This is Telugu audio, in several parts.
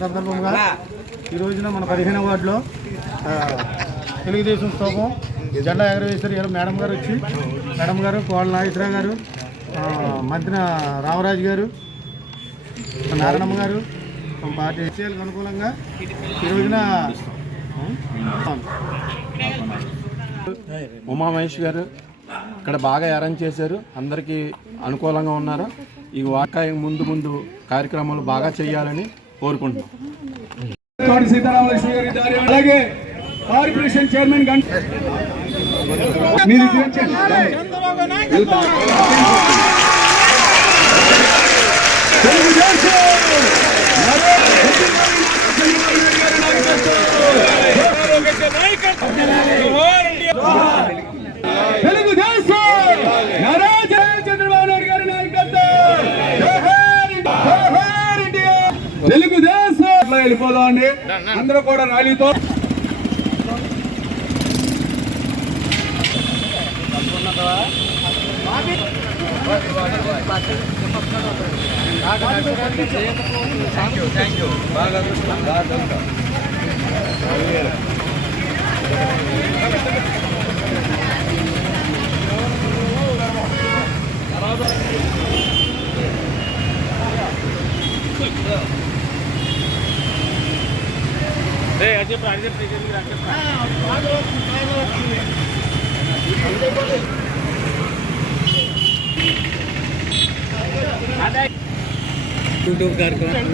సందర్భంగా ఈ రోజున మన 15వ వార్డులో తెలుగుదేశం స్తూపం జెండా ఎగరవేశారు. ఇలా మేడం గారు వచ్చి మేడం గారు కోళ్ళ నాగేశ్వరరావు గారు, మంత్రి రామరాజు గారు, నారాయణమ్మ గారు పార్టీ విషయాలకు అనుకూలంగా ఈ రోజున ఉమామహేష్ గారు ఇక్కడ బాగా అరేంజ్ చేశారు. అందరికీ అనుకూలంగా ఉన్నారు. ఈ వాకా ముందు కార్యక్రమాలు బాగా చేయాలని కోరుకుంటున్నాం. అలాగే కార్పొరేషన్ చైర్మన్ తెలుగుదేశం వెళ్ళిపోదాం అండి. అందరూ కూడా ర్యాలీతో యూట్యూబ్ కార్యక్రమం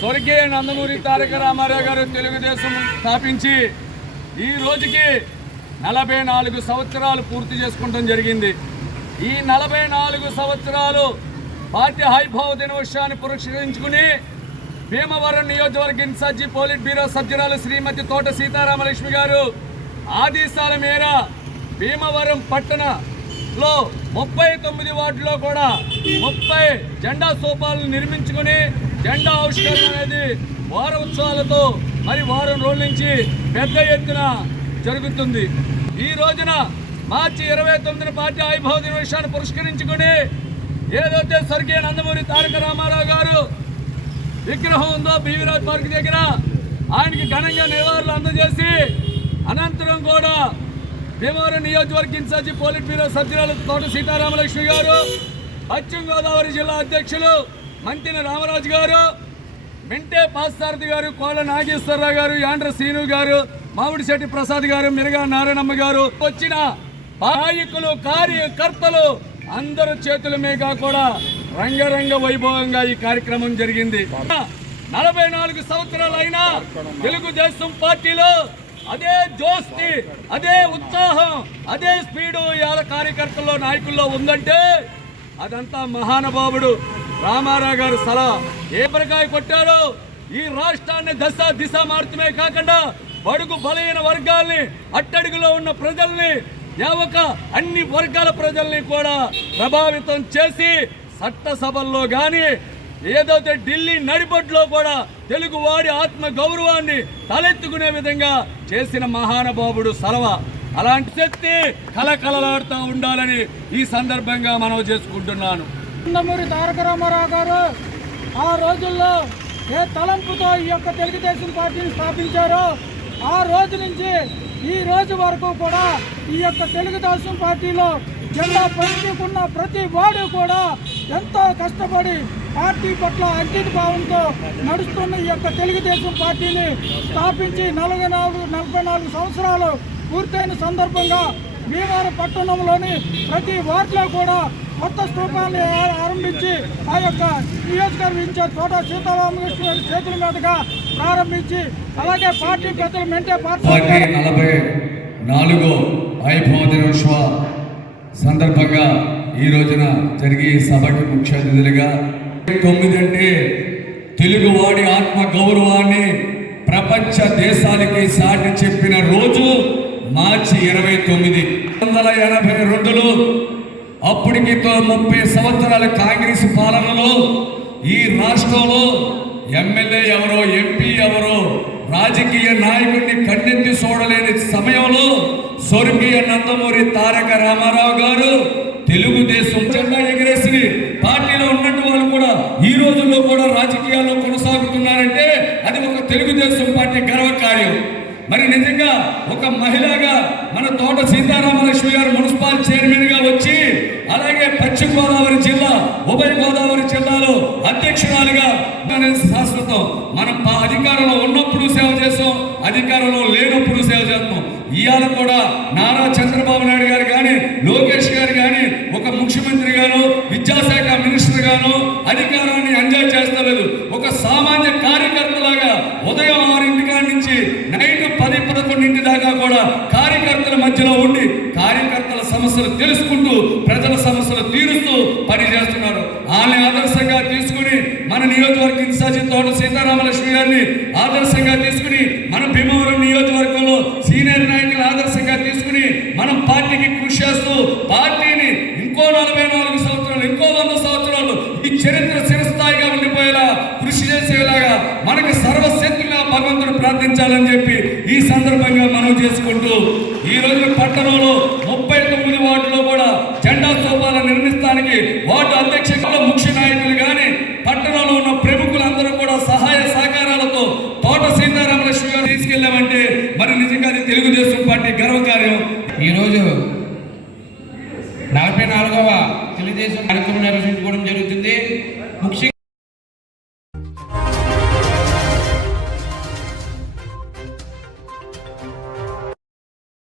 స్వర్గీయ నందమూరి తారక రామారావు గారు తెలుగుదేశం స్థాపించి ఈ రోజుకి 44 సంవత్సరాలు పూర్తి చేసుకోవడం జరిగింది. ఈ 44 సంవత్సరాలు పార్టీ హైభావ దినోత్సవాన్ని పురస్కరించుకుని భీమవరం నియోజకవర్గ ఇన్ఛార్జి పోలిట్ బ్యూరో సభ్యురాలు శ్రీమతి తోట సీతారామలక్ష్మి గారు ఆదేశాల మేర భీమవరం పట్టణంలో 39 వార్డులో కూడా 30 జెండా స్తూపాలను నిర్మించుకుని జెండా ఆవిష్కరణ అనేది వారోత్సవాలతో మరి వారం రోజుల నుంచి పెద్ద ఎత్తున జరుగుతుంది. ఈ రోజున మార్చి 29న పార్టీ హైభావ దినోత్సవాన్ని పురస్కరించుకుని ఏదైతే స్వర్గీయ నందమూరి తారక రామారావు గారు విగ్రహం ఉందో బీవీరాజ్ పార్క్ దగ్గర ఆయనకి ఘనంగా నివాళులు అందజేసి అనంతరం కూడా భీమవరం నియోజకవర్గ ఇన్ఛార్జి పోలిట్ బ్యూరో సభ్యురాలు తోట సీతారామలక్ష్మి గారు, పశ్చిమ గోదావరి జిల్లా అధ్యక్షులు మంత్రి రామరాజు గారు, మెంటే పాసారథి గారు, కోళ్ళ నాగేశ్వరరావు గారు, యాండ్ర శ్రీను గారు, మామిడిశెట్టి ప్రసాద్ గారు, మిరగా నారాయణమ్మ గారు వచ్చిన నాయకులు కార్యకర్తలు అందరు చేతుల మీద కూడా రంగరంగ వైభవంగా ఈ కార్యక్రమం జరిగింది. 44 సంవత్సరాలు అయినా తెలుగుదేశం పార్టీలో అదే జోస్తి, అదే ఉత్సాహం, అదే స్పీడు ఇవాళ కార్యకర్తల్లో నాయకుల్లో ఉందంటే అదంతా మహానుభావుడు రామారావు గారు సలహా. ఏ ప్రకాయ కొట్టారో ఈ రాష్ట్రాన్ని దిశ మారుతమే కాకుండా బడుగు బలహీన వర్గాల్ని, అట్టడుగులో ఉన్న ప్రజల్ని, అన్ని వర్గాల ప్రజల్ని కూడా ప్రభావితం చేసి చట్టసభల్లో కానీ ఏదైతే ఢిల్లీ నడిబొడ్లో కూడా తెలుగువాడి ఆత్మ గౌరవాన్ని తలెత్తుకునే విధంగా చేసిన మహానుభావుడు సలవ. అలాంటి శక్తి కలకలలాడుతూ ఉండాలని ఈ సందర్భంగా మనవి చేసుకుంటున్నాను. నందమూరి తారక రామారావు గారు ఆ రోజుల్లో ఏ తలంపుతో ఈ యొక్క తెలుగుదేశం పార్టీని స్థాపించారో ఆ రోజు నుంచి ఈ రోజు వరకు కూడా ఈ యొక్క తెలుగుదేశం పార్టీలో జెండా పట్టుకున్న ప్రతి వాడు కూడా ఎంతో కష్టపడి పార్టీ పట్ల అంకిత భావంతో నడుస్తున్న ఈ యొక్క తెలుగుదేశం పార్టీని స్థాపించి 44 సంవత్సరాలు పూర్తయిన సందర్భంగా భీమవరం పట్టణంలోని ప్రతి వార్డులో కూడా కొత్త స్తూపాన్ని ఆరంభించి ఆ యొక్క నియోజకవర్గ ఇన్ఛార్జ్ తోట సీతారామకృష్ణ చేతుల మీదుగా ప్రారంభించి అలాగే పార్టీ పెద్దలు మెంటే పార్టీ 4వ ఆవిర్భావ దినోత్సవ సందర్భంగా ఈ రోజున జరిగే ఈ సభకి ముఖ్య అతిథులుగా 9 అంటే తెలుగువాడి ఆత్మ గౌరవాన్ని ప్రపంచ దేశాలకి సాటి చెప్పిన రోజు మార్చి 29 1982లో అప్పటికి 30 సంవత్సరాల కాంగ్రెస్ పాలనలో ఈ రాష్ట్రంలో ఎమ్మెల్యే ఎవరో ఎంపీ ఎవరో రాజకీయ నాయకుడిని కన్నెత్తి చూడలేని సమయంలో స్వర్గీయ నందమూరి తారక రామారావు గారు తెలుగుదేశం జెండా ఎగిరేసి పార్టీలో ఉన్నట్టు వాళ్ళు కూడా ఈ రోజుల్లో కూడా రాజకీయాల్లో కొనసాగుతున్నారంటే అది ఒక తెలుగుదేశం పార్టీ గర్వకార్యం. మరి నిజంగా ఒక మహిళగా మన తోట సీతారామలక్ష్మి గారు మున్సిపల్ చైర్మన్ గా వచ్చి అలాగే పశ్చిమ గోదావరి జిల్లా ఉభయ గోదావరి జిల్లాలో అధ్యక్షురాలుగా శాశ్వతం. మనం అధికారంలో ఉన్నప్పుడు సేవ చేస్తాం, అధికారంలో లేనప్పుడు సేవ చేస్తాం. ఇవాళ కూడా నారా చంద్రబాబు నాయుడు గారు కానీ లోకేష్ గారు కానీ ఒక ముఖ్యమంత్రి గాను విద్యాశాఖ మినిస్టర్ గాను అధికారాన్ని ఎంజాయ్ చేస్తలేదు. ఒక సామాన్య కార్యకర్తలాగా ఉదయం 6 నుంచి నైట్ 10-11 దాకా కూడా కార్యకర్తల మధ్యలో ఉండి కార్యకర్తల సమస్యలు తెలుసుకుంటూ ప్రజల సమస్యలు తీరుస్తూ పనిచేస్తున్నారు. వాళ్ళని ఆదర్శంగా తీసుకుని మన నియోజకవర్గ ఇన్ఛార్జి తోట సీతారామలక్ష్మి గారిని ఆదర్శంగా తీసుకుని మన భీమవరం నియోజకవర్గంలో సీనియర్ నాయకులు ఆదర్శంగా తీసుకుని మనం పార్టీకి కృషి చేస్తూ పార్టీని ఇంకో 44 సంవత్సరాలు ఇంకో 100 సంవత్సరాలు ఈ చరిత్ర చిరస్థాయిగా ఉండిపోయేలా కృషి చేసేలాగా మనకి సర్వశక్తిగా భగవంతుడు ప్రార్థించాలని చెప్పి ఈ సందర్భంగా మనం చేసుకుంటూ ఈ రోజు పట్టణంలో 39 వార్డులో కూడా జెండా స్తూపాలు నిర్మిస్తానికి వార్డు అధ్యక్షులు ముఖ్య నాయకులు కానీ పట్టణంలో ఉన్న ప్రముఖులందరూ కూడా సహాయ సహకారాలతో తోట సీతారామలక్ష్మి గారు తీసుకెళ్ళామంటే మరి నిజంగా అది తెలుగుదేశం పార్టీ గర్వకార్యం. ఈరోజు 44వ తెలుగుదేశం కార్యక్రమం నిర్వహించుకోవడం జరుగుతుంది. ముఖ్యంగా